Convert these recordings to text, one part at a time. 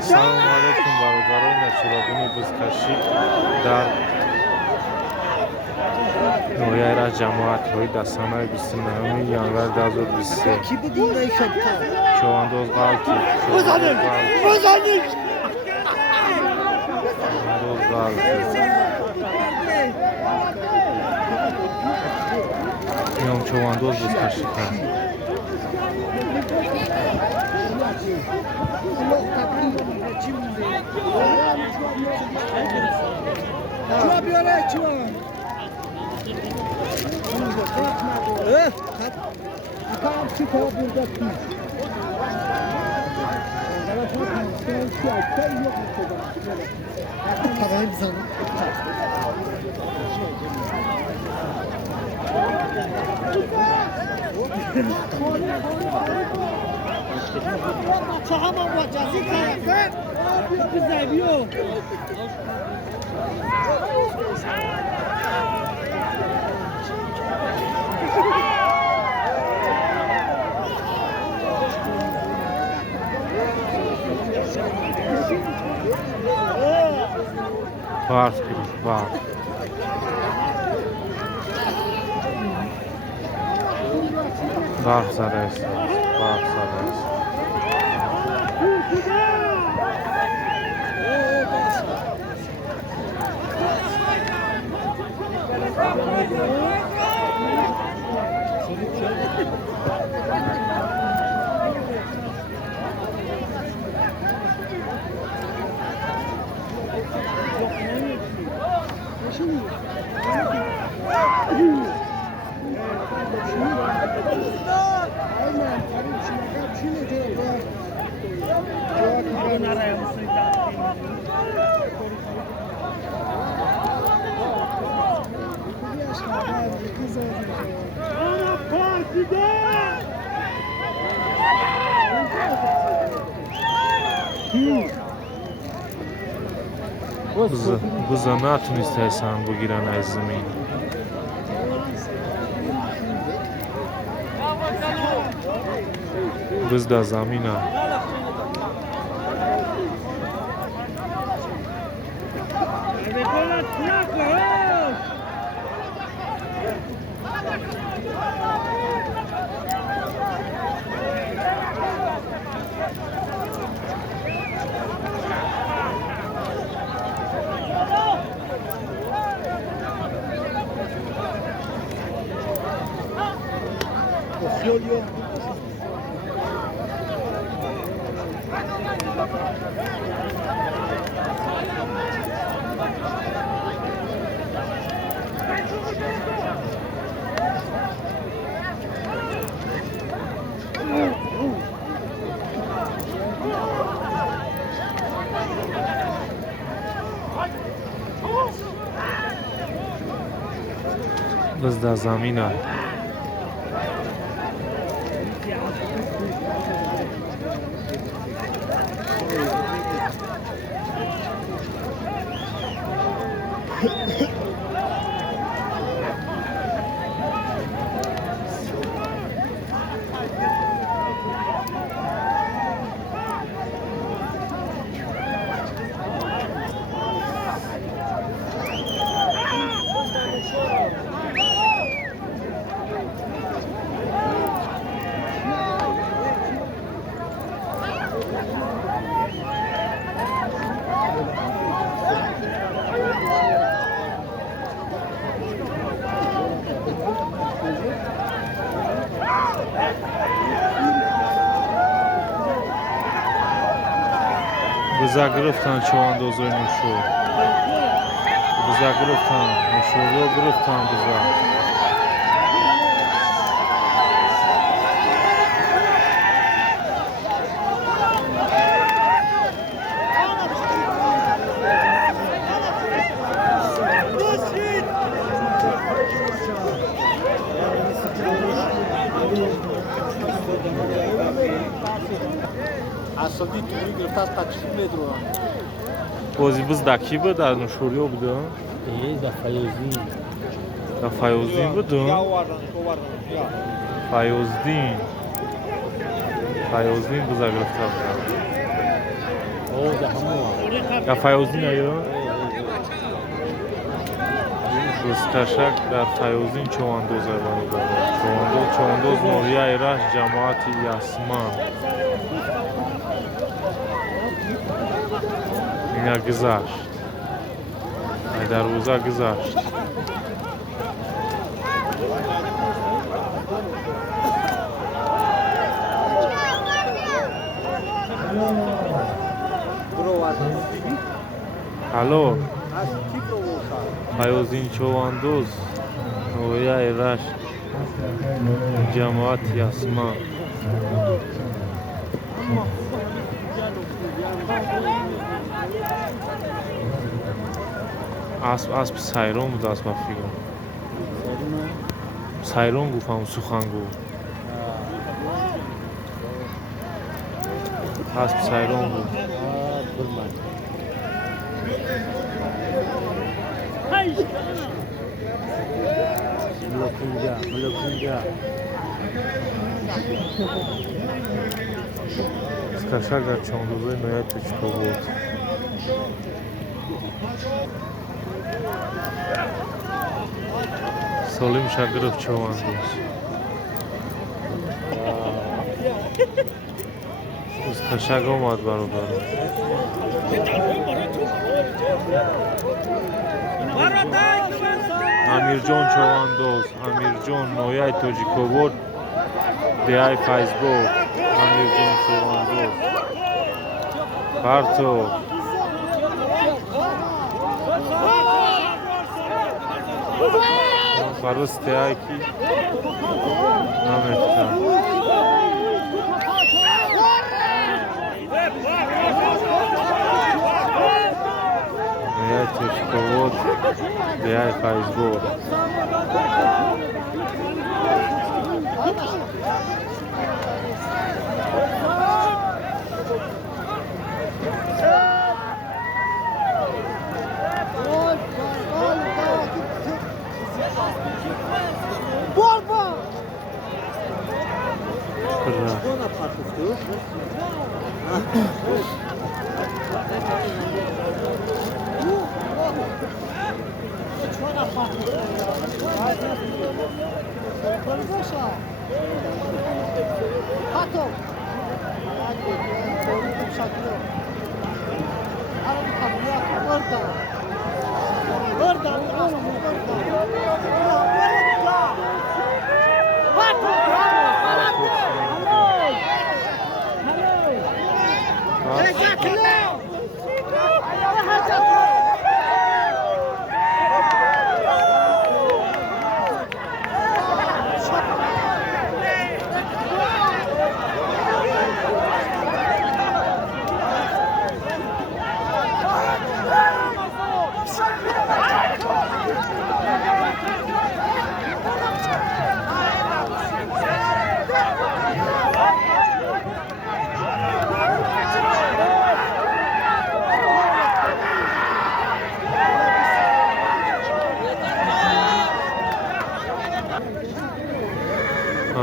سلام علیکم برادران نشورابونی بزکشی در نویه را جماعت های دستانه 29 январ 2023 چواندوز غالتی میام چواندوز بزکشی کرد چوب بیاره چوب کام چی کار بوده کی تمام بزنم چه همون وجازی کرد بزنیو فرض کنید برق زده است بزا نتونسته ایسان بگیرن از زمین بز در زمین هم بز در زمین هم بزا گرفتن چواندوزای نوشور بزا گرفتن نوشوری رو گرفتن بزا اصلی توی گرفت تاکسی میدرو بازی بز دکی بود در نوشوری رو بودن در فیوزدین در فیوزدین بودن فیوزدین بزا گرفته بودن یا فیوزین ایو رستشک در فیوزین چواندوز برادر چواندوز نوری ایرش جماعت یاسمان اینا گذشت دروازه گذشت الو فیوزین چواندوز نوری ایرش جماعت یاسمان اسب سایرون بود اسب فیگو سایرون گفتم سخنگو اسب سایرون بود ملوکنجا скашак дар чондузои нояи точка буд солим шакиров чавандоз скашак омад бародар амирҷон чавандоз амирҷон нояи тоҷикобод деҳаи файзбог амирҷон чавандоз партов фарос деҳаи ки намехтам нояи тоҷикобод деҳаи файзбог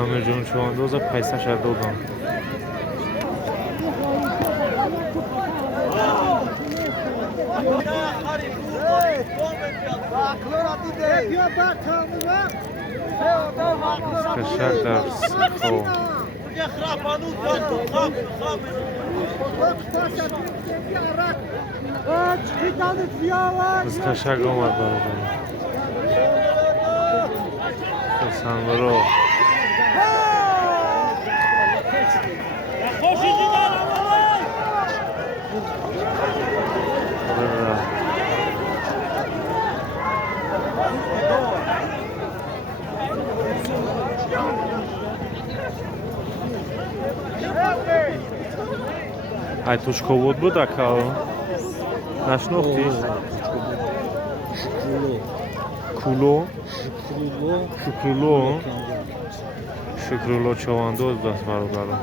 амирҷон чавандоза пайсаша додам скашак дар сахо скашак омад бародар хасанбаро ай тушковод буд акал нашнохтӣ куло шукрулло чавандоз даст бародарам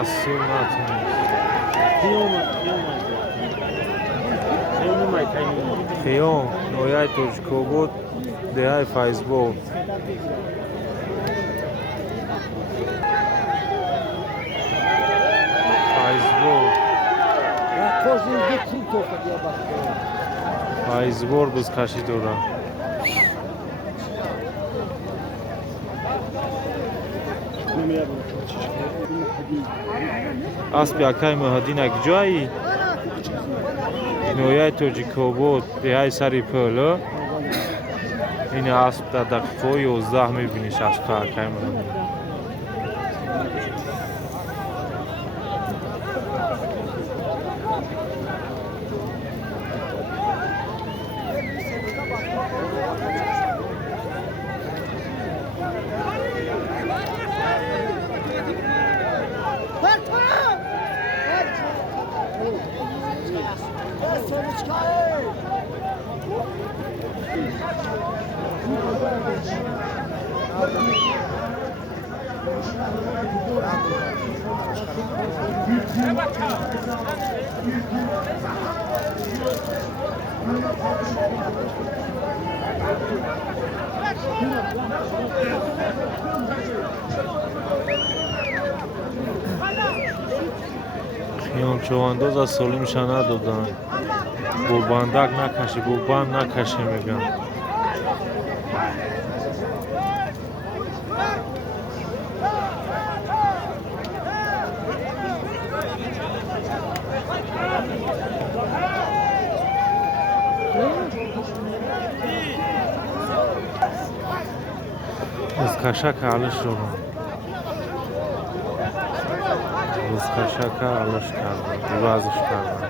رسول نتونست خیام نویای ترجکو بود دیهای فیسبوک فیسبوک بز کشی دورم اسب یکای مهدینک جایی نویای ترجکو بود دیهای سری پلو این اسب در دقیقه 11 میبینیش اسب تا یکای مهدین خیام چوانداز از سالیمش ندادن گربندک نکشی گربند نکشی میگن از کشک علش رو از کشک علش کردن دوازش کردن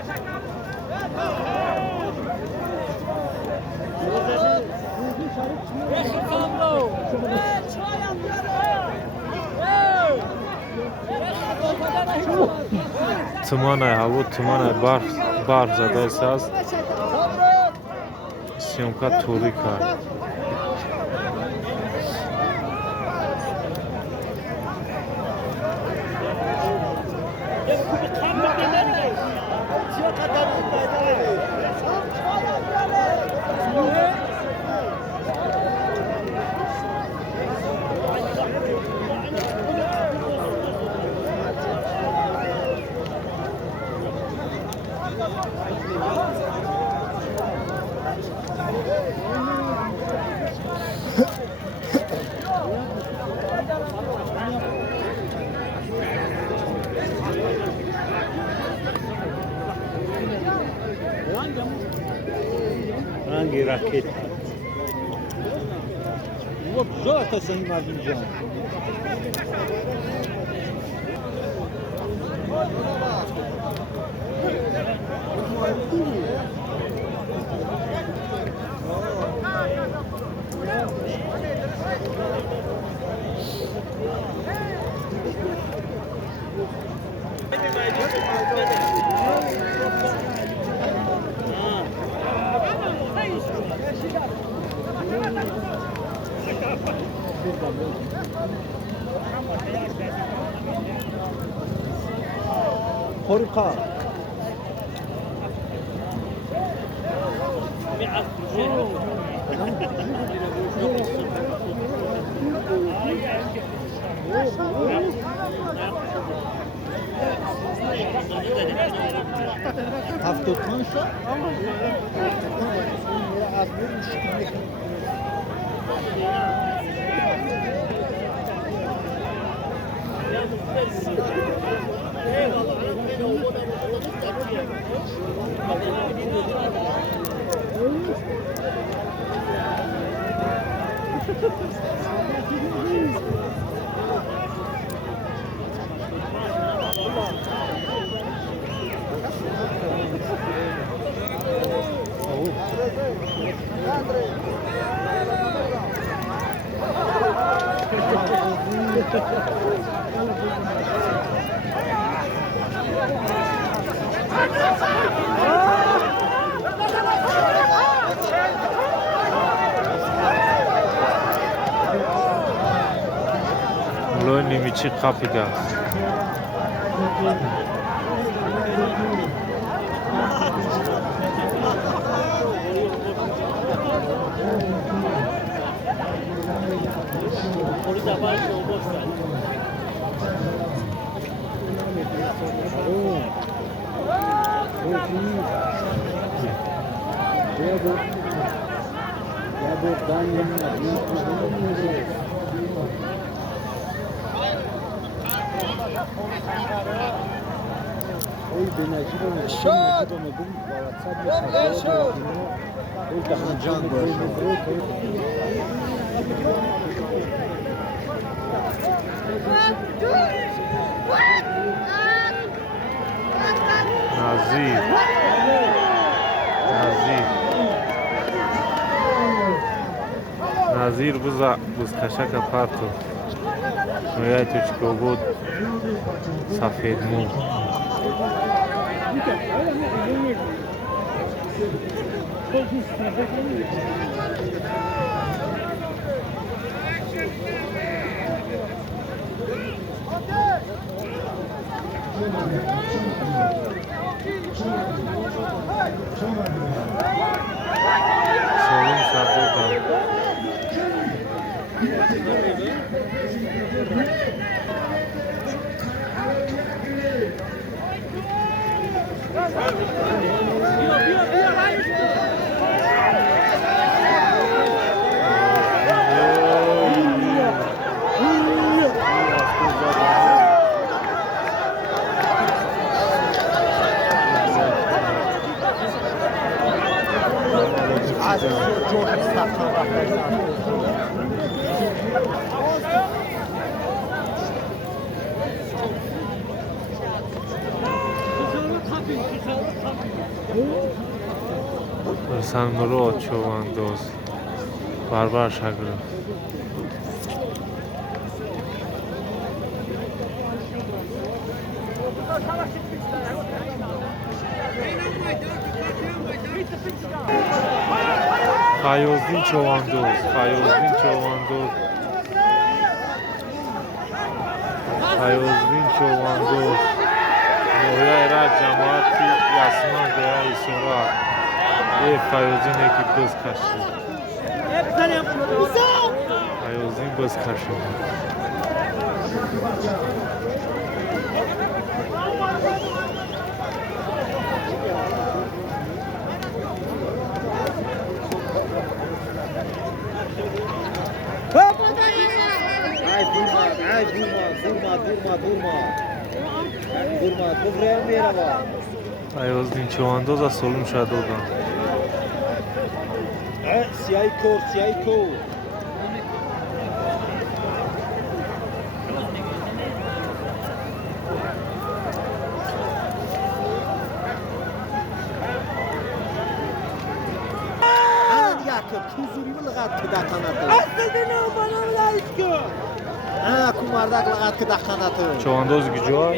تمانه هوا تمانه برف زده است سیامکا توری کرد Hangi raket? Вот золото занимать нельзя. Horika. هفتاد تومن شد؟ از بور مشکلی Lo nimici kapıda. Nazir. Nazir buzkashaka parto. Moja točko god safed mu. Solum sadodan. Sanmuro çoğandoz. Barbar şagırı. Hayozdin çoğandoz. Moya era cemaati yasman veya isora. Hayozin ekip buz kaşı. Hayozin buz kaşı. Durma. Hayozdin çoğandoza solum şadodan. سیاهی کور حضوری و لغت که دخانته اصل نه بنا لایش کو کوماردک لغت که دخانته çoğandoz gücü var.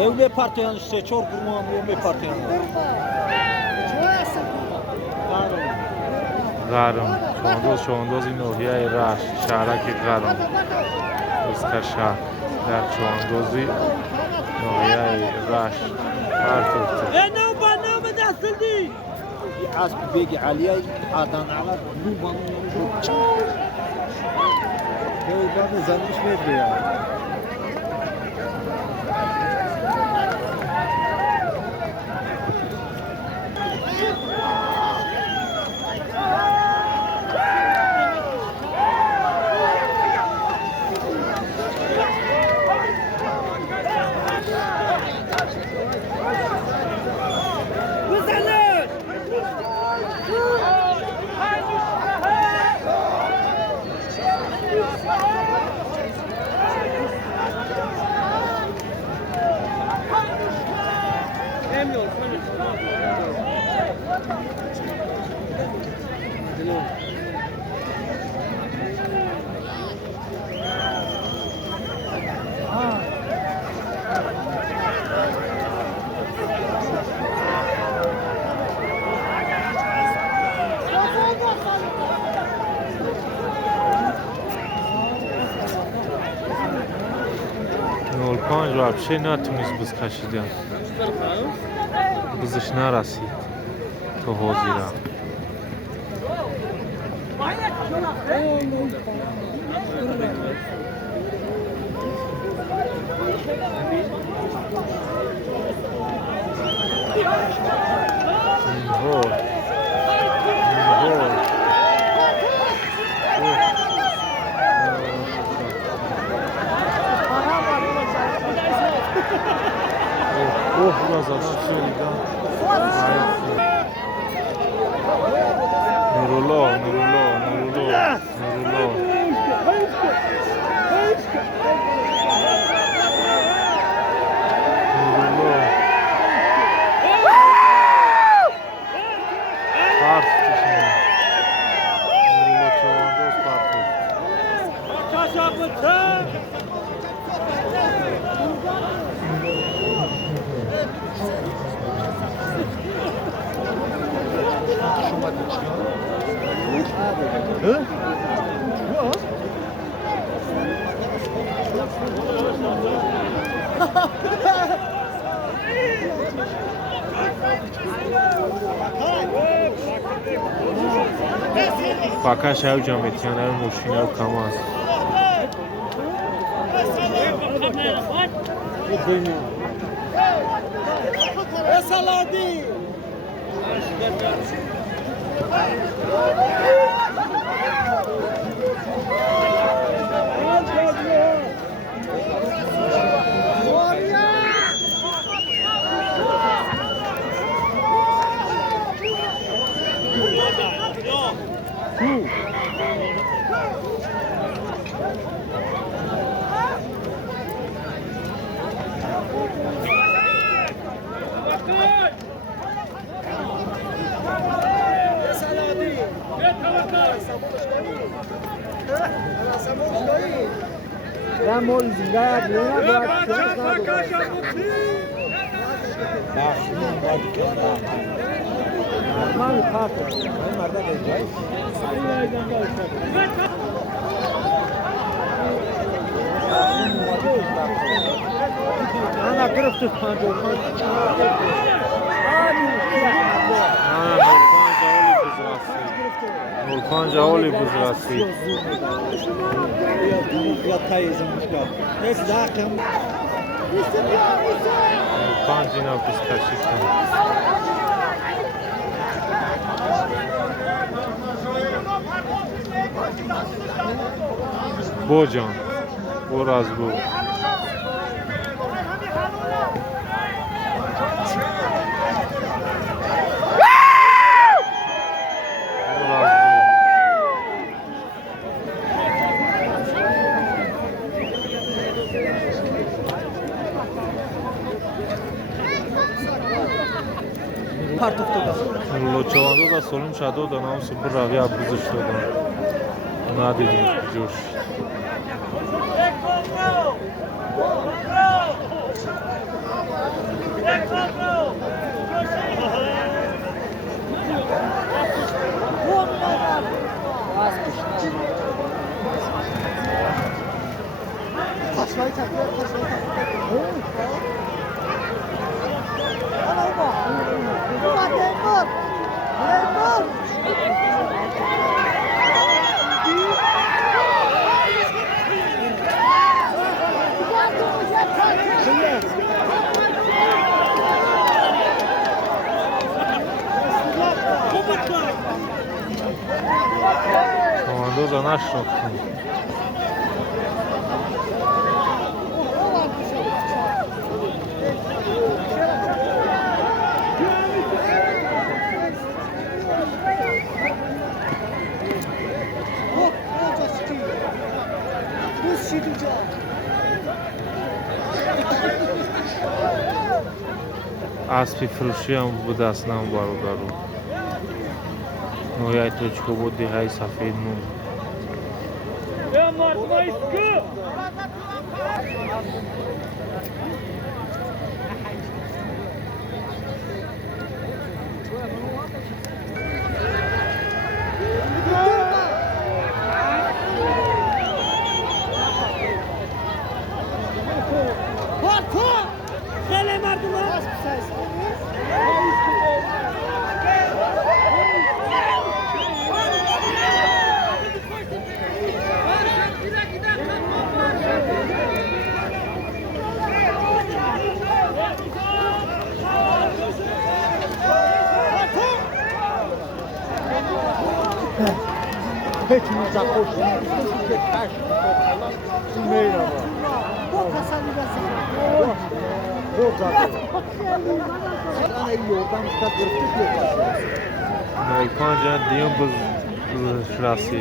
Evle partiyan işte çok kurmağım evle partiyan. Garam. Çoğandoz in ohiya raş. Şaraki garam. Uskasha. Dar çoğandozi ohiya raş. Partoktu. نه بنا به دست دی اسب بگی علیه آدم علت لوبان بعد زنش میاد پنج вообще نتونست بز کشیدن بزش نرسید تو حوضی را biraz adam söyledi. Nurullah. Ters şimdi. Nurullah çoğundoz farklı. Пока шаю ҷамъиятиёнаи мошинаю кам аст. Ana gırıftı kanca. Nurpanja oli buzrasi. Nurpanjina buzkashikam. Bojan. Oraz bu. Лочавандо да солим шадо да нам супер равия бузаш додан. Надидим ҷӯш. Tengok. اندازه نشناختیم. اسبی فروشی هم بود اصلا برادرو. نویای توچکو بود دیگه سفید مون. Hepimiz zakoştuk. Çünkü taş falan sümeyra var. Yok zaten. Sana iyi oradan kitap görüntü yok. Malkanca diyem biz şurası.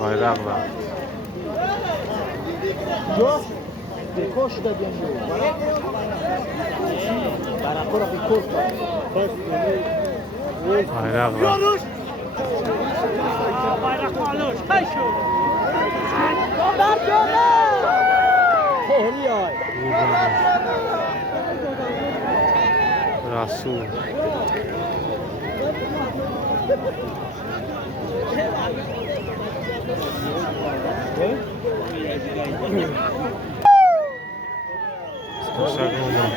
Bayrak ra. Yok. Bir koş da deniyor. Barakora bir koş var. Bayrak ra. Bayrak alır. Hay şu. Kohriyay. Rasul. Skaszak moment.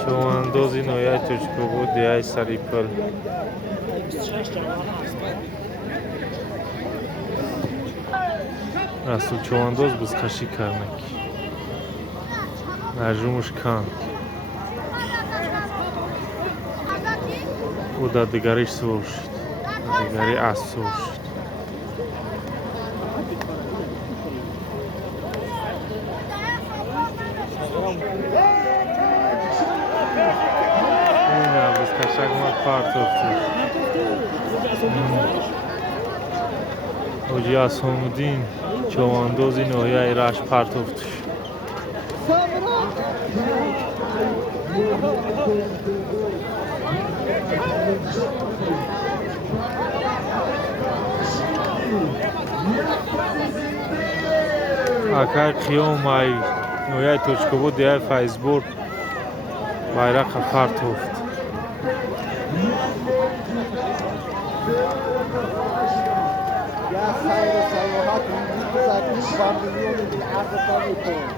Чуваندози нояй точково диай сарипл. Расул чувандоз бузкаши карнак. Нажумуш кан. У да дигариш суршид. Дигари ас суршид. Ина бузкашак мат партофтур. Оҷи Асомуддин чавандози ноҳияи Рашт партофтуш. Акай қиёмаи ноҳияи точково диҳаи Файзбор байрақа партофт. يا خير سيارات من 4 مليون بالعرض طريقهم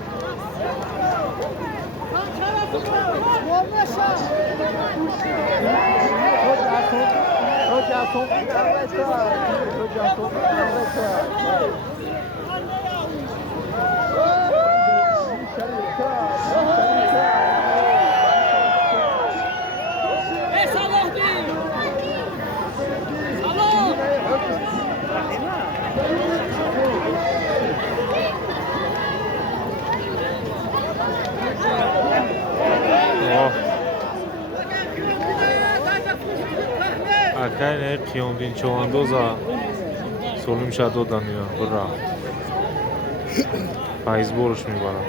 Акай не қиёмдин чавандоза солимша додан ина бура. Файзборш мебарад.